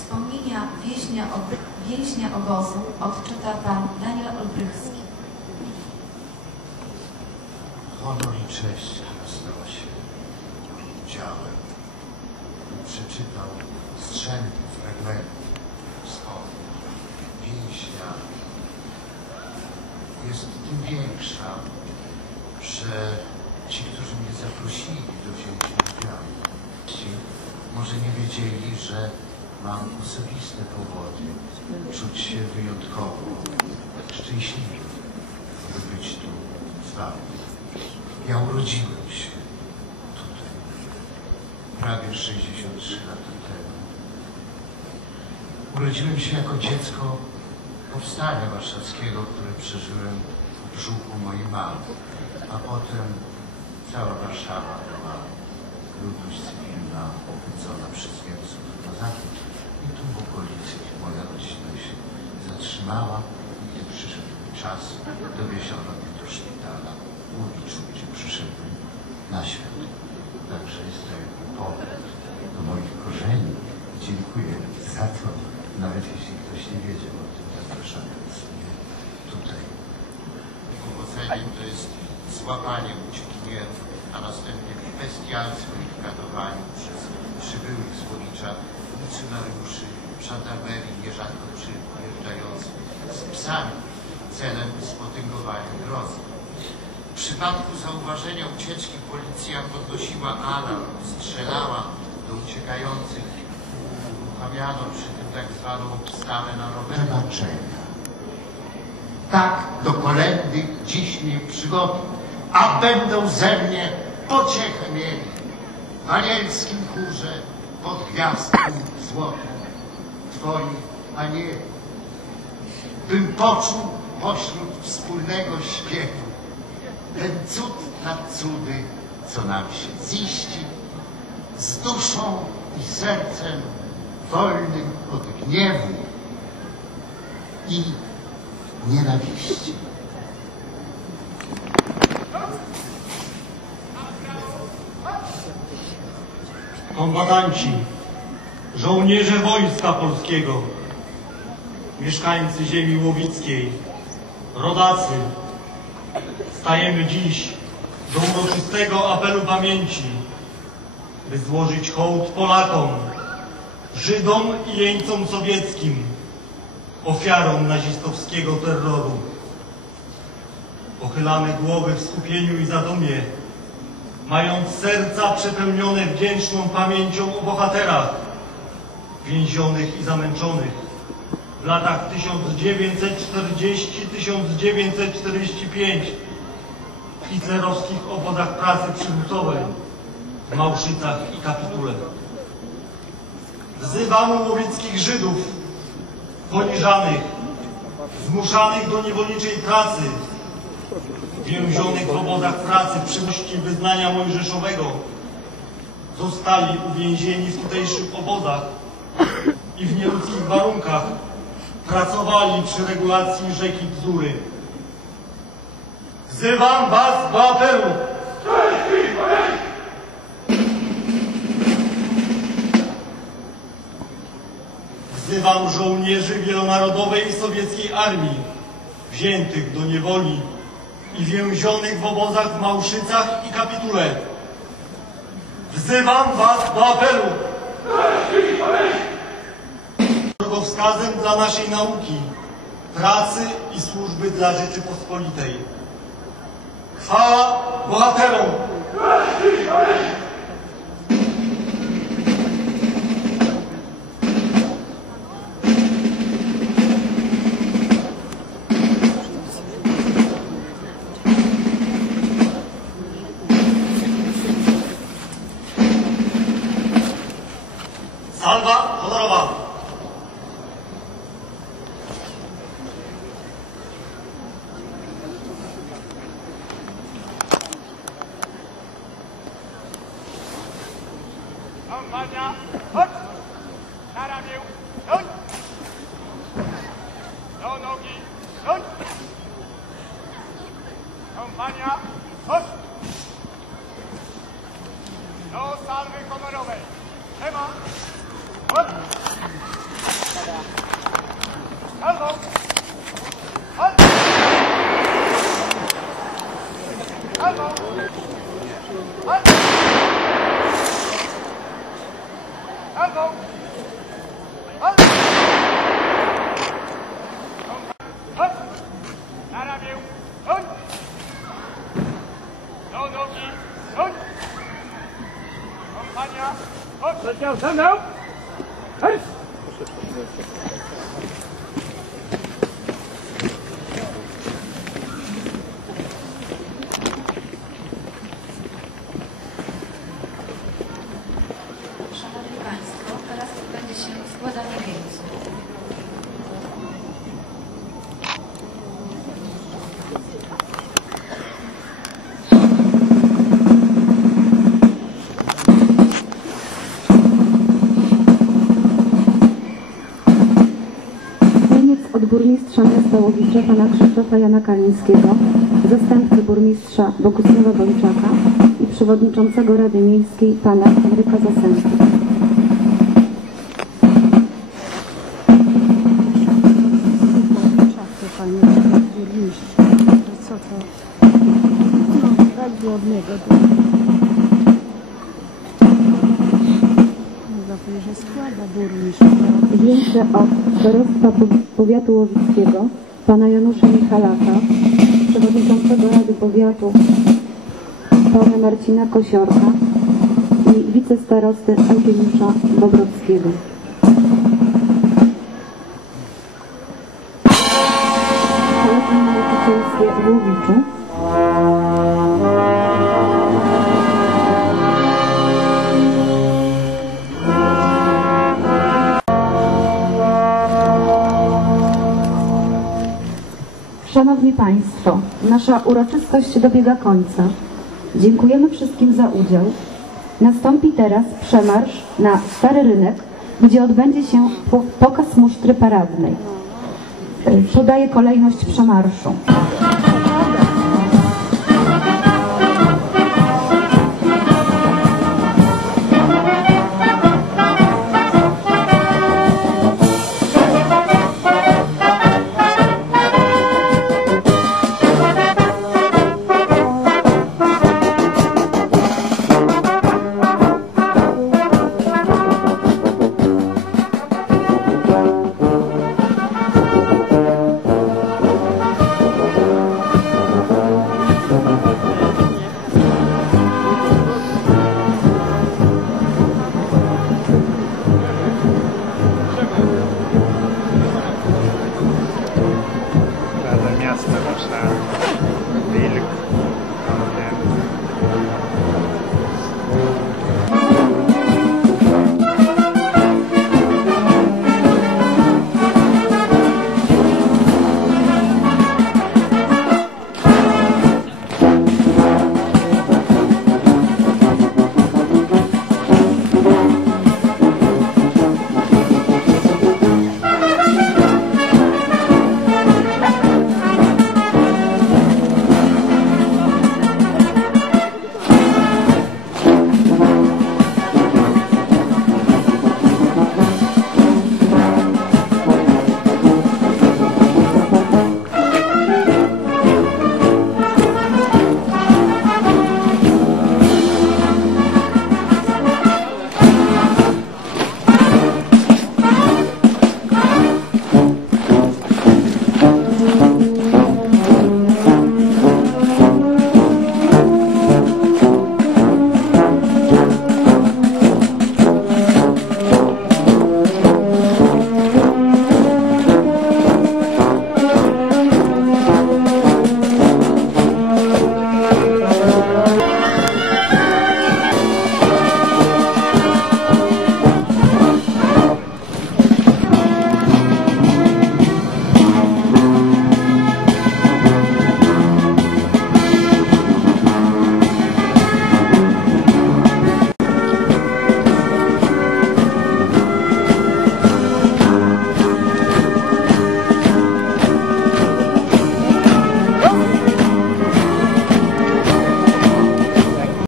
Wspomnienia więźnia, ob- więźnia obozu odczyta pan Daniel Olbrychski. Honor i cześć stała się działem. Przeczytał strzępy fragmenty z obu więźnia. Jest tym większa, że ci, którzy mnie zaprosili do wzięcia udziału, może nie wiedzieli, że mam osobiste powody czuć się wyjątkowo szczęśliwy, by być tu z wami. Ja urodziłem się tutaj prawie 63 lata temu. Urodziłem się jako dziecko powstania warszawskiego, które przeżyłem w brzuchu mojej mamy, a potem cała Warszawa była ludność cywilna opędzona przez Niemców na zachód i tu w okolicy moja rodzina się zatrzymała i gdy przyszedł czas, dowieziono mnie do szpitala w Łowiczu, gdzie przyszedłem na świat. Także jest to jakby powrót do moich korzeni. Dziękuję za to, nawet jeśli ktoś nie wiedział o tym, zapraszając mnie tutaj. Powodzeniem to jest złapanie uciekinierów, a następnie bestialstwo ich katowaniu przez przybyłych z Łowicza funkcjonariuszy żandarmerii nierzadko przyjeżdżających z psami celem spotęgowania grozy. W przypadku zauważenia ucieczki policja podnosiła alarm, strzelała do uciekających, uruchamiano przy tym tak zwaną stawę na rowerze. Tak do kolendy dziś mnie przygotuj, a będą ze mnie pociechę mieli. Anielskim chórze pod gwiazdką złotą Twoich anieli. Bym poczuł pośród wspólnego śpiewu ten cud nad cudy, co nam się ziści, z duszą i sercem wolnym od gniewu i nienawiści. Kombatanci, żołnierze Wojska Polskiego, mieszkańcy ziemi łowickiej, rodacy, stajemy dziś do uroczystego apelu pamięci, by złożyć hołd Polakom, Żydom i jeńcom sowieckim, ofiarom nazistowskiego terroru. Pochylamy głowy w skupieniu i zadumie, mając serca przepełnione wdzięczną pamięcią o bohaterach więzionych i zamęczonych w latach 1940-1945 w hitlerowskich obozach pracy przymusowej w Małszycach i Kapitule. Wzywam łowickich Żydów poniżanych, zmuszanych do niewolniczej pracy, więzionych w obozach pracy przymuści wyznania mojżeszowego zostali uwięzieni w tutejszych obozach i w nieludzkich warunkach pracowali przy regulacji rzeki Bzury. Wzywam was do apelu. Wzywam żołnierzy wielonarodowej i sowieckiej armii wziętych do niewoli i więzionych w obozach w Małszycach i Kapitule. Wzywam was do apelu. Drogowskazem dla naszej nauki, pracy i służby dla Rzeczypospolitej. Chwała bohaterom! Kampania. chodź! Na ramię, chodź! Do nogi, chodź! Kompania, chodź! Do salwy honorowej. Ema, chodź! I'll come. Burmistrza miasta Łowicza pana Krzysztofa Jana Kalińskiego, zastępcy burmistrza Bogusława Wojczaka i przewodniczącego Rady Miejskiej pana Henryka Zasępy. Czapkę panie. To co to? No, tak by od niego Wieńcze od po- powiatu łowickiego pana Janusza Michalaka, przewodniczącego Rady Powiatu pana Marcina Kosiorka i wicestarosty Eugeniusza Bobrowskiego. Nauczycielskie w Łowiczu Szanowni Państwo, nasza uroczystość dobiega końca. Dziękujemy wszystkim za udział. Nastąpi teraz przemarsz na Stary Rynek, gdzie odbędzie się po- pokaz musztry paradnej. Y, Podaję kolejność przemarszu. That's my watch now.